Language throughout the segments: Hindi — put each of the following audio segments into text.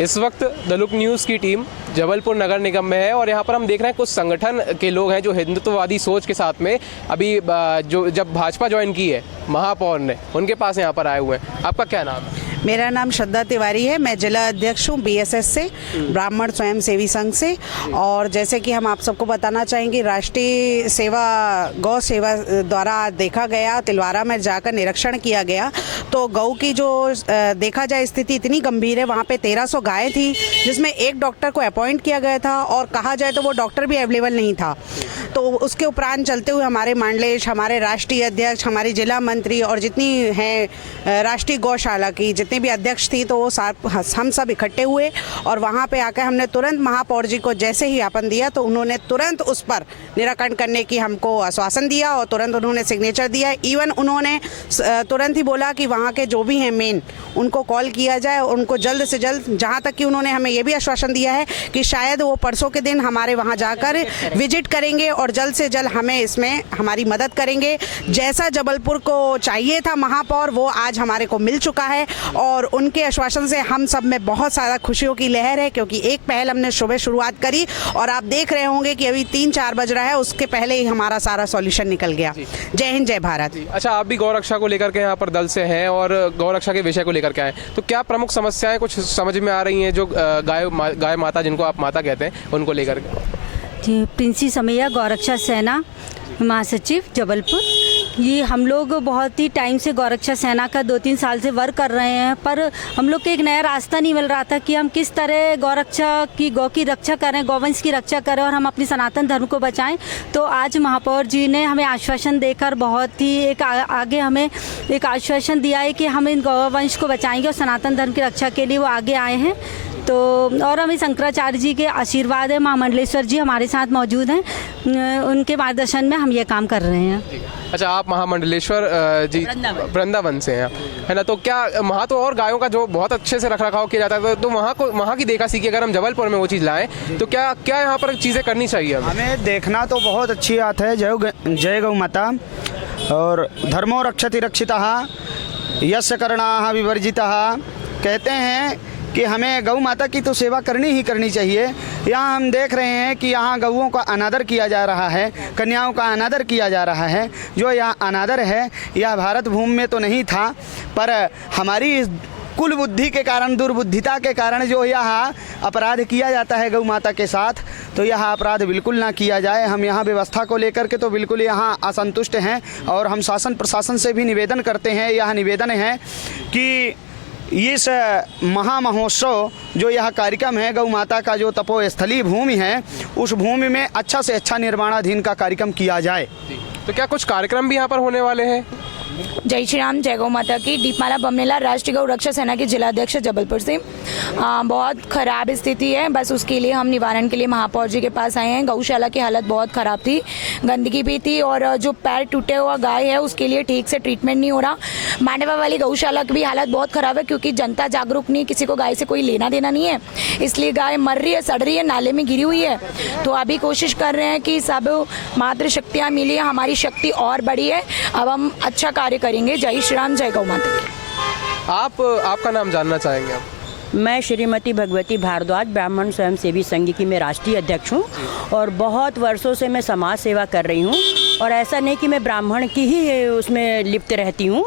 इस वक्त द लुक न्यूज़ की टीम जबलपुर नगर निगम में है और यहाँ पर हम देख रहे हैं कुछ संगठन के लोग हैं जो हिंदुत्ववादी सोच के साथ में अभी जो जब भाजपा ज्वाइन की है महापौर ने, उनके पास यहाँ पर आए हुए हैं। आपका क्या नाम है? मेरा नाम श्रद्धा तिवारी है। मैं जिला अध्यक्ष हूँ BSS से, ब्राह्मण स्वयं सेवी संघ से। और जैसे कि हम आप सबको बताना चाहेंगे, राष्ट्रीय सेवा गौ सेवा द्वारा देखा गया, तिलवारा में जाकर निरीक्षण किया गया तो गौ की जो देखा जाए स्थिति इतनी गंभीर है। वहाँ पे 1300 गाय थी जिसमें एक डॉक्टर को अपॉइंट किया गया था और कहा जाए तो वो डॉक्टर भी अवेलेबल नहीं था। तो उसके उपरांत चलते हुए हमारे मंडलेश, हमारे राष्ट्रीय अध्यक्ष, हमारी जिला मंत्री और जितनी हैं राष्ट्रीय गौशाला की जितनी भी अध्यक्ष थी, तो वो हम सब इकट्ठे हुए और वहाँ पे आकर हमने तुरंत महापौर जी को जैसे ही ज्ञापन दिया तो उन्होंने तुरंत उस पर निराकरण करने की हमको आश्वासन दिया और तुरंत उन्होंने सिग्नेचर दिया। इवन उन्होंने तुरंत ही बोला कि वहाँ के जो भी हैं मेन उनको कॉल किया जाए और उनको जल्द से जल्द, जहाँ तक कि उन्होंने हमें ये भी आश्वासन दिया है कि शायद वो परसों के दिन हमारे वहाँ जाकर विजिट करेंगे और जल्द से जल्द हमें इसमें हमारी मदद करेंगे। जैसा जबलपुर को चाहिए था महापौर, वो आज हमारे को मिल चुका है और उनके आश्वासन से हम सब में बहुत सारा खुशियों की लहर है, क्योंकि एक पहल हमने सुबह शुरुआत करी और आप देख रहे होंगे कि अभी 3-4 बज रहा है, उसके पहले ही हमारा सारा सॉल्यूशन निकल गया। जय हिंद, जय भारत। अच्छा, आप भी गौरक्षा को लेकर के यहाँ पर दल से हैं और गौरक्षा के विषय को लेकर के आए, तो क्या प्रमुख समस्याएं कुछ समझ में आ रही हैं जो गाय माता, जिनको आप माता कहते हैं, उनको लेकर के? जी, प्रिंसी समैया, गौरक्षा सेना महासचिव जबलपुर। ये हम लोग बहुत ही टाइम से गौरक्षा सेना का 2-3 साल से वर्क कर रहे हैं, पर हम लोग को एक नया रास्ता नहीं मिल रहा था कि हम किस तरह गौरक्षा की, गौ की रक्षा करें, गौवंश की रक्षा करें और हम अपनी सनातन धर्म को बचाएं। तो आज महापौर जी ने हमें आश्वासन देकर बहुत ही एक आगे हमें एक आश्वासन दिया है कि हम इन गौवंश को बचाएंगे और सनातन धर्म की रक्षा के लिए वो आगे आए हैं। तो और हमें शंकराचार्य जी के आशीर्वाद है, महामंडलेश्वर जी हमारे साथ मौजूद हैं, उनके मार्गदर्शन में हम ये काम कर रहे हैं। अच्छा, आप महामंडलेश्वर जी वृंदावन से हैं, है ना? तो क्या वहाँ तो और गायों का जो बहुत अच्छे से रख रखाव किया जाता है, तो वहाँ की देखा सीखी अगर हम जबलपुर में वो चीज़ लाएं तो क्या यहाँ पर चीज़ें करनी चाहिए? हमें देखना तो बहुत अच्छी बात है। जय गौ माता। और धर्मो रक्षति रक्षितः यस्य कर्णाः विवर्जितः। कहते हैं कि हमें गौ माता की तो सेवा करनी ही करनी चाहिए। यहाँ हम देख रहे हैं कि यहाँ गौओं का अनादर किया जा रहा है, कन्याओं का अनादर किया जा रहा है। जो यह अनादर है यह भारत भूमि में तो नहीं था, पर हमारी कुल बुद्धि के कारण, दुर्बुद्धिता के कारण जो यह अपराध किया जाता है गौ माता के साथ, तो यह अपराध बिल्कुल ना किया जाए। हम यहाँ व्यवस्था को लेकर के तो बिल्कुल यहाँ असंतुष्ट हैं और हम शासन प्रशासन से भी निवेदन करते हैं। यह निवेदन है कि इस महामहोत्सव जो यह कार्यक्रम है, गौ माता का जो तपोस्थली भूमि है, उस भूमि में अच्छा से अच्छा निर्माणाधीन का कार्यक्रम किया जाए। तो क्या कुछ कार्यक्रम भी यहाँ पर होने वाले हैं? जय श्री राम, जय गौ माता की। दीपमाला बमनेला, राष्ट्रीय गौ रक्षा सेना के जिला अध्यक्ष जबलपुर से। बहुत ख़राब स्थिति है, बस उसके लिए हम निवारण के लिए महापौर जी के पास आए हैं। गौशाला की हालत बहुत ख़राब थी, गंदगी भी थी और जो पैर टूटे हुआ गाय है उसके लिए ठीक से ट्रीटमेंट नहीं हो रहा। मांडवा वाली गौशाला की भी हालत बहुत ख़राब है, क्योंकि जनता जागरूक नहीं, किसी को गाय से कोई लेना देना नहीं है, इसलिए गाय मर रही है, सड़ रही है, नाले में गिरी हुई है। तो अभी कोशिश कर रहे हैं कि सब मातृशक्तियाँ मिली, हमारी शक्ति और बढ़ी है, अब हम अच्छा कार्य करेंगे। जय श्री राम, जय गौ माता की। आपका नाम जानना चाहेंगे आप? मैं श्रीमती भगवती भारद्वाज, ब्राह्मण स्वयं सेवी संघ की मैं राष्ट्रीय अध्यक्ष हूँ और बहुत वर्षों से मैं समाज सेवा कर रही हूँ। और ऐसा नहीं कि मैं ब्राह्मण की ही उसमें लिप्त रहती हूँ,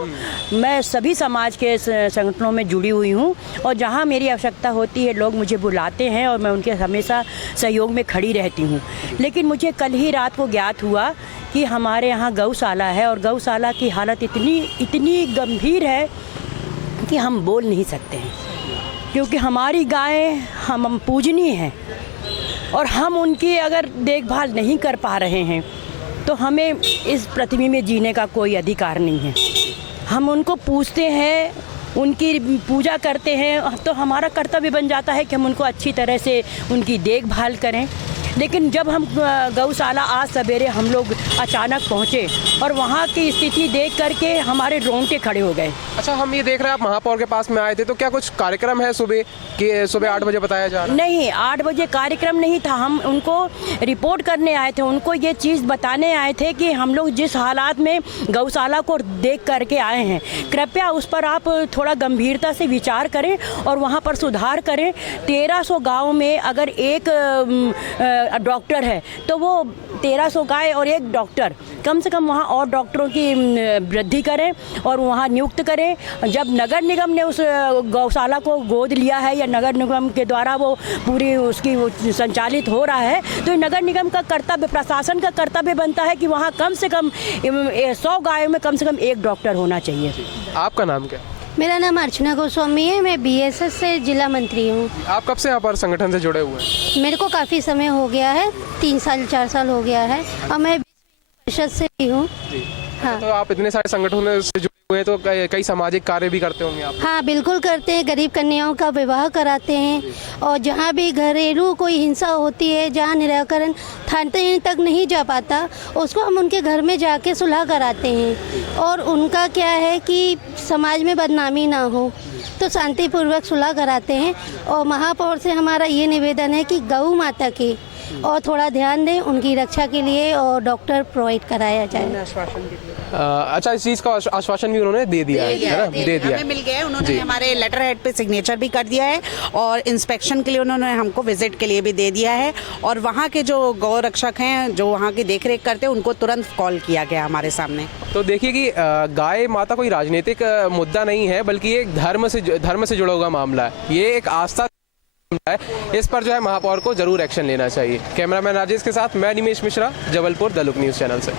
मैं सभी समाज के संगठनों में जुड़ी हुई हूँ और जहाँ मेरी आवश्यकता होती है लोग मुझे बुलाते हैं और मैं उनके हमेशा सहयोग में खड़ी रहती हूँ। लेकिन मुझे कल ही रात को ज्ञात हुआ कि हमारे यहाँ गौशाला है और गौशाला की हालत इतनी गंभीर है कि हम बोल नहीं सकते हैं, क्योंकि हमारी गाय हम पूजनीय हैं और हम उनकी अगर देखभाल नहीं कर पा रहे हैं तो हमें इस पृथ्वी में जीने का कोई अधिकार नहीं है। हम उनको पूजते हैं, उनकी पूजा करते हैं, तो हमारा कर्तव्य बन जाता है कि हम उनको अच्छी तरह से उनकी देखभाल करें। लेकिन जब हम गौशाला आज सवेरे हम लोग अचानक पहुँचे और वहाँ की स्थिति देख करके हमारे रोंगटे खड़े हो गए। अच्छा, हम ये देख रहे हैं आप महापौर के पास में आए थे, तो क्या कुछ कार्यक्रम है सुबह कि सुबह 8 बजे बताया जा रहा है? नहीं, 8 बजे कार्यक्रम नहीं था। हम उनको रिपोर्ट करने आए थे, उनको ये चीज़ बताने आए थे कि हम लोग जिस हालात में गौशाला को देख करके आए हैं, कृपया उस पर आप थोड़ा गंभीरता से विचार करें और वहाँ पर सुधार करें। 1300 गाँव में अगर एक डॉक्टर है तो वो 1300 गाय और एक डॉक्टर, कम से कम वहाँ और डॉक्टरों की वृद्धि करें और वहाँ नियुक्त करें। जब नगर निगम ने उस गौशाला को गोद लिया है या नगर निगम के द्वारा वो पूरी उसकी संचालित हो रहा है, तो नगर निगम का कर्तव्य, प्रशासन का कर्तव्य बनता है कि वहाँ कम से कम 100 गायों में कम से कम एक डॉक्टर होना चाहिए। आपका नाम क्या? मेरा नाम अर्चना गोस्वामी है, मैं बीएसएस से जिला मंत्री हूँ। आप कब से यहाँ पर संगठन से जुड़े हुए हैं? मेरे को काफ़ी समय हो गया है, 3 साल 4 साल हो गया है और मैं परिषद से भी हूँ। हाँ, तो आप इतने सारे संगठनों से जुड़े हुए हैं, तो कई सामाजिक कार्य भी करते होंगे आप? हाँ बिल्कुल करते हैं। गरीब कन्याओं का विवाह कराते हैं और जहाँ भी घरेलू कोई हिंसा होती है, जहाँ निराकरण थाने तक नहीं जा पाता, उसको हम उनके घर में जाके सुलह कराते हैं। और उनका क्या है कि समाज में बदनामी ना हो, तो शांतिपूर्वक सुलह कराते हैं। और महापौर से हमारा ये निवेदन है कि गौ माता की और थोड़ा ध्यान दें, उनकी रक्षा के लिए और डॉक्टर प्रोवाइड कराया जाए। अच्छा, इस चीज़ का आश्वासन भी उन्होंने दे दिया है ना? दे दिया हमें मिल गया है, उन्होंने हमारे लेटर हेड पे सिग्नेचर भी कर दिया है और इंस्पेक्शन के लिए उन्होंने हमको विजिट के लिए भी दे दिया है। और वहाँ के जो गौ रक्षक हैं, जो वहाँ की देखरेख करते हैं, उनको तुरंत कॉल किया गया हमारे सामने। तो देखिए कि गाय माता कोई राजनीतिक मुद्दा नहीं है, बल्कि ये एक धर्म से जुड़ा हुआ मामला है। ये एक आस्था है, इस पर जो है महापौर को जरूर एक्शन लेना चाहिए। कैमरामैन राजेश के साथ मैं Nimesh Mishra, Jabalpur, the look news channel से।